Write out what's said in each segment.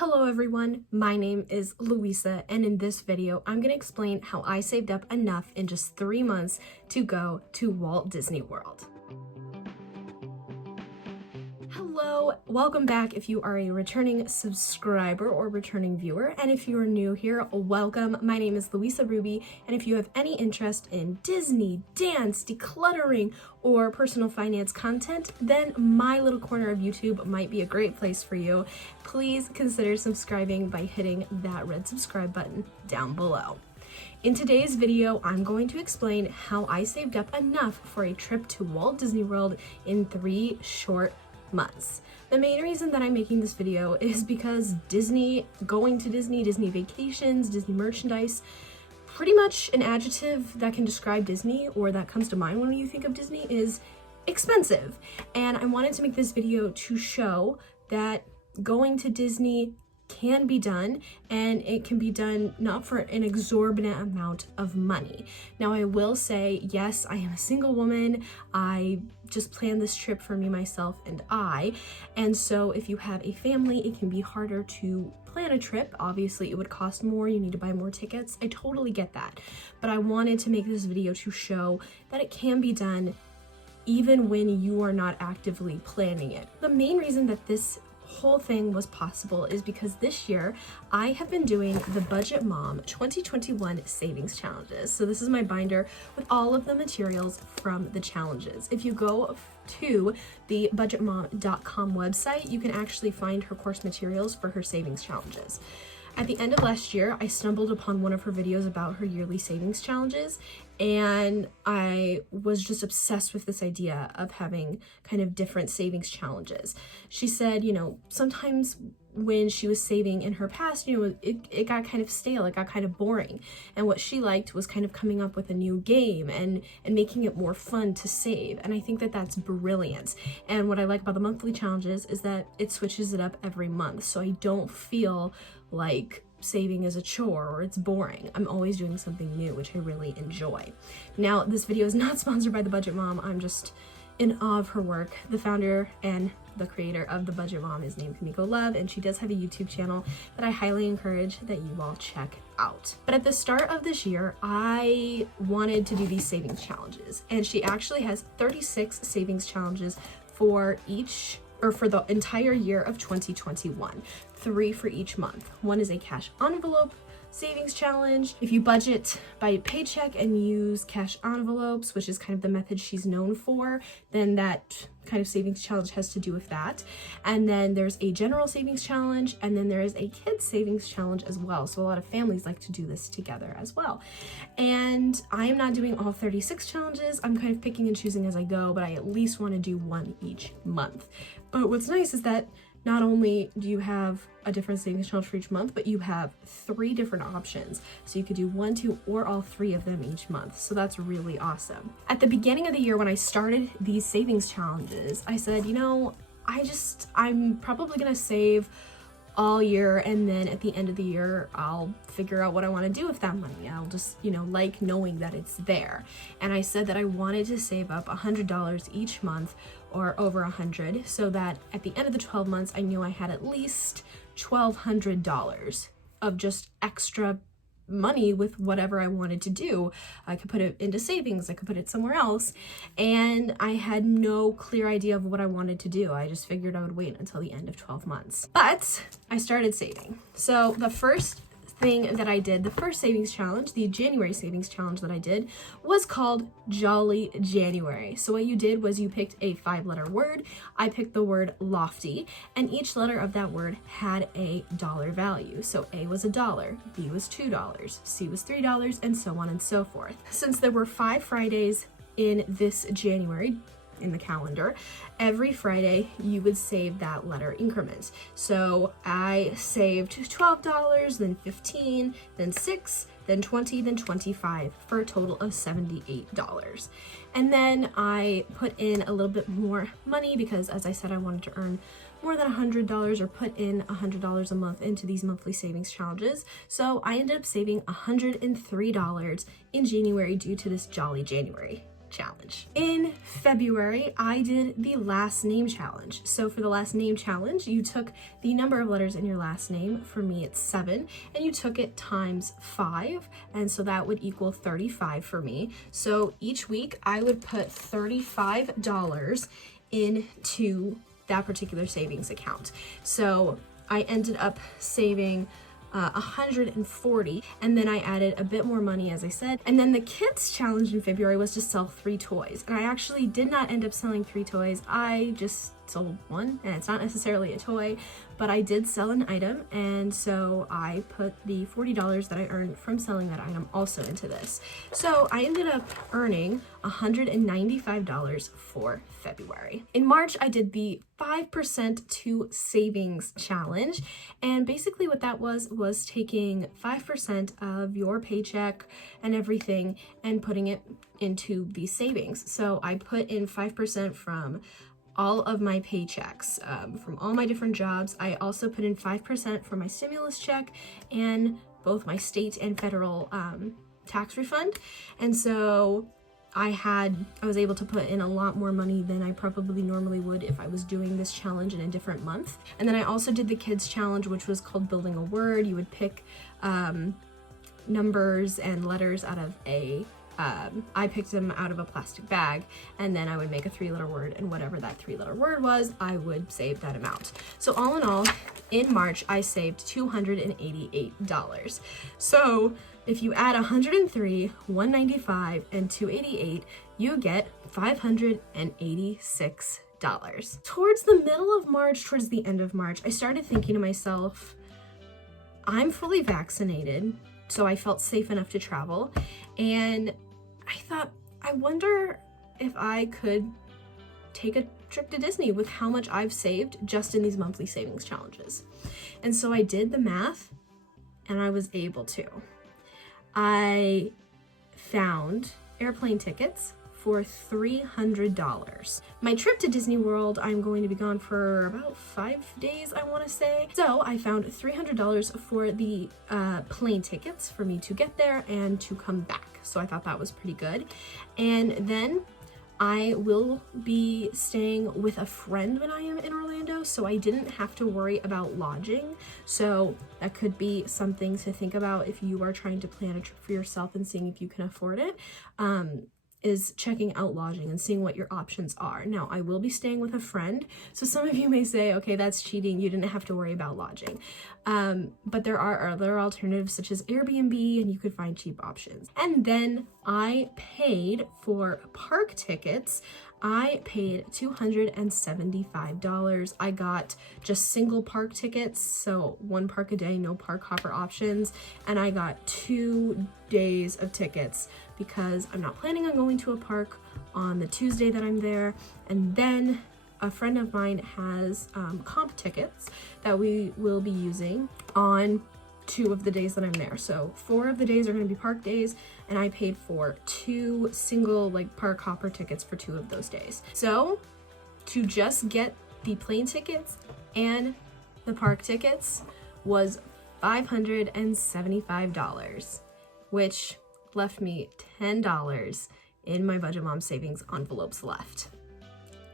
Hello everyone, my name is Louisa, and in this video I'm going to explain how I saved up enough in just 3 months to go to Walt Disney World. Hello, welcome back if you are a returning subscriber or returning viewer, and if you are new here, welcome. My name is Louisa Ruby, and if you have any interest in Disney, dance, decluttering, or personal finance content, then my little corner of YouTube might be a great place for you. Please consider subscribing by hitting that red subscribe button down below. In today's video, I'm going to explain how I saved up enough for a trip to Walt Disney World in 3 short months. The main reason that I'm making this video is because going to Disney vacations, Disney merchandise, pretty much an adjective that can describe Disney or that comes to mind when you think of Disney is expensive. And I wanted to make this video to show that going to Disney can be done, and it can be done not for an exorbitant amount of money. Now, I will say, yes, I am a single woman. I just planned this trip for me, myself, and so if you have a family, it can be harder to plan a trip. Obviously, it would cost more. You need to buy more tickets. I totally get that, but I wanted to make this video to show that it can be done even when you are not actively planning it. The main reason that this whole thing was possible is because this year I have been doing the Budget Mom 2021 savings challenges. So this is my binder with all of the materials from the challenges. If you go to the budgetmom.com website, you can actually find her course materials for her savings challenges. At the end of last year, I stumbled upon one of her videos about her yearly savings challenges, and I was just obsessed with this idea of having kind of different savings challenges. She said, sometimes when she was saving in her past, it got kind of stale, it got kind of boring. And what she liked was kind of coming up with a new game and making it more fun to save. And I think that that's brilliant. And what I like about the monthly challenges is that it switches it up every month. So I don't feel like saving is a chore or it's boring. I'm always doing something new, which I really enjoy. Now, this video is not sponsored by the Budget Mom. I'm just in awe of her work. The founder and the creator of the Budget Mom is named Kumiko, and she does have a YouTube channel that I highly encourage that you all check out. But at the start of this year, I wanted to do these savings challenges, and she actually has 36 savings challenges for the entire year of 2021, 3 for each month. One is a cash envelope savings challenge. If you budget by paycheck and use cash envelopes, which is kind of the method she's known for, then that kind of savings challenge has to do with that. And then there's a general savings challenge, and then there is a kids savings challenge as well. So a lot of families like to do this together as well. And I am not doing all 36 challenges. I'm kind of picking and choosing as I go, but I at least want to do one each month. But what's nice is that not only do you have a different savings challenge for each month, but you have 3 different options. So you could do 1, 2, or all 3 of them each month. So that's really awesome. At the beginning of the year, when I started these savings challenges, I said, I'm probably gonna save all year, and then at the end of the year I'll figure out what I want to do with that money. I'll just like knowing that it's there. And I said that I wanted to save up $100 each month, or over $100, so that at the end of the 12 months I knew I had at least $1,200 of just extra money with whatever I wanted to do. I could put it into savings, I could put it somewhere else, and I had no clear idea of what I wanted to do. I just figured I would wait until the end of 12 months. But I started saving. So the first thing that I did, the first savings challenge, the January savings challenge that I did, was called Jolly January. So what you did was you picked a 5-letter word. I picked the word lofty, and each letter of that word had a dollar value. So A was $1, B was $2, C was $3, and so on and so forth. Since there were 5 Fridays in this January in the calendar, every Friday you would save that letter increment. So I saved $12, then $15, then $6, then $20, then $25, for a total of $78. And then I put in a little bit more money because, as I said, I wanted to earn more than $100 or put in $100 a month into these monthly savings challenges. So I ended up saving $103 in January due to this Jolly January. challenge. In February, I did the last name challenge. So for the last name challenge, you took the number of letters in your last name. For me, it's 7, and you took it times 5, and so that would equal 35 for me. So each week I would put $35 into that particular savings account. So I ended up saving 140, and then I added a bit more money, as I said. And then the kids challenge in February was to sell 3 toys, and I actually did not end up selling 3 toys. I just sold one, and it's not necessarily a toy, but I did sell an item, and so I put the $40 that I earned from selling that item also into this. So I ended up earning $195 for February. In March, I did the 5% to savings challenge, and basically what that was taking 5% of your paycheck and everything and putting it into the savings. So I put in 5% from all of my paychecks, from all my different jobs. I also put in 5% for my stimulus check and both my state and federal tax refund. And so I was able to put in a lot more money than I probably normally would if I was doing this challenge in a different month. And then I also did the kids challenge, which was called building a word. You would pick numbers and letters out of I picked them out of a plastic bag, and then I would make a 3-letter word, and whatever that 3-letter word was, I would save that amount. So all in all, in March, I saved $288. So if you add 103, 195, and 288, you get $586. Towards the middle of March, towards the end of March, I started thinking to myself, I'm fully vaccinated, so I felt safe enough to travel, and I thought, I wonder if I could take a trip to Disney with how much I've saved just in these monthly savings challenges. And so I did the math, and I was able to. I found airplane tickets for $300. My trip to Disney World, I'm going to be gone for about 5 days, I want to say. So I found $300 for the plane tickets for me to get there and to come back. So I thought that was pretty good. And then I will be staying with a friend when I am in Orlando, so I didn't have to worry about lodging. So that could be something to think about if you are trying to plan a trip for yourself and seeing if you can afford it. Is checking out lodging and seeing what your options are. Now, I will be staying with a friend, so some of you may say, okay, that's cheating, you didn't have to worry about lodging. But there are other alternatives such as Airbnb, and you could find cheap options. And then I paid for park tickets. I paid $275. I got just single park tickets, so 1 park a day, no park hopper options, and I got 2 days of tickets because I'm not planning on going to a park on the Tuesday that I'm there. And then a friend of mine has comp tickets that we will be using on 2 of the days that I'm there. So 4 of the days are going to be park days, and I paid for 2 single park hopper tickets for 2 of those days. So to just get the plane tickets and the park tickets was $575, which left me $10 in my Budget Mom savings envelopes left.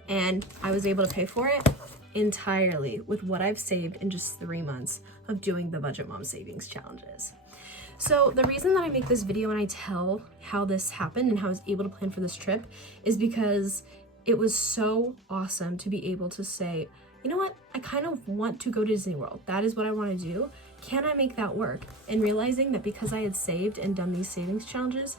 And I was able to pay for it entirely with what I've saved in just 3 months of doing the Budget Mom savings challenges. So the reason that I make this video and I tell how this happened and how I was able to plan for this trip is because it was so awesome to be able to say, you know what, I kind of want to go to Disney World. That is what I want to do. Can I make that work? And realizing that because I had saved and done these savings challenges,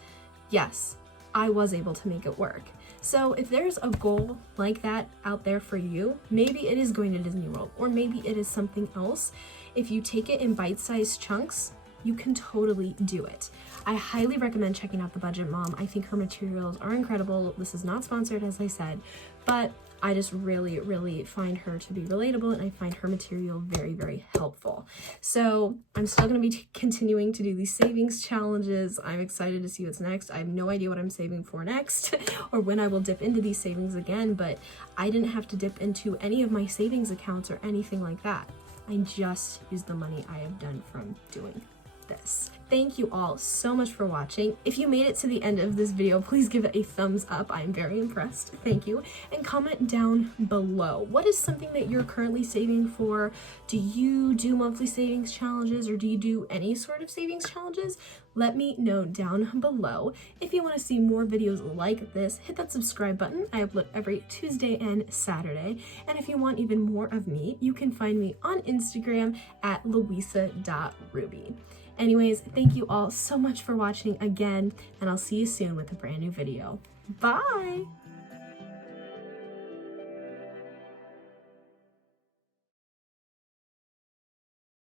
yes, I was able to make it work. So if there's a goal like that out there for you, maybe it is going to Disney World, or maybe it is something else. If you take it in bite-sized chunks, you can totally do it. I highly recommend checking out the Budget Mom. I think her materials are incredible. This is not sponsored, as I said, but I just really, really find her to be relatable, and I find her material very, very helpful. So I'm still going to be continuing to do these savings challenges. I'm excited to see what's next. I have no idea what I'm saving for next or when I will dip into these savings again, but I didn't have to dip into any of my savings accounts or anything like that. I just used the money I have done from doing this. Thank you all so much for watching. If you made it to the end of this video, please give it a thumbs up. I'm very impressed. Thank you. And comment down below. What is something that you're currently saving for? Do you do monthly savings challenges, or do you do any sort of savings challenges? Let me know down below. If you want to see more videos like this, hit that subscribe button. I upload every Tuesday and Saturday. And if you want even more of me, you can find me on Instagram at louisa.ruby. Anyways, thank you all so much for watching again, and I'll see you soon with a brand new video. Bye!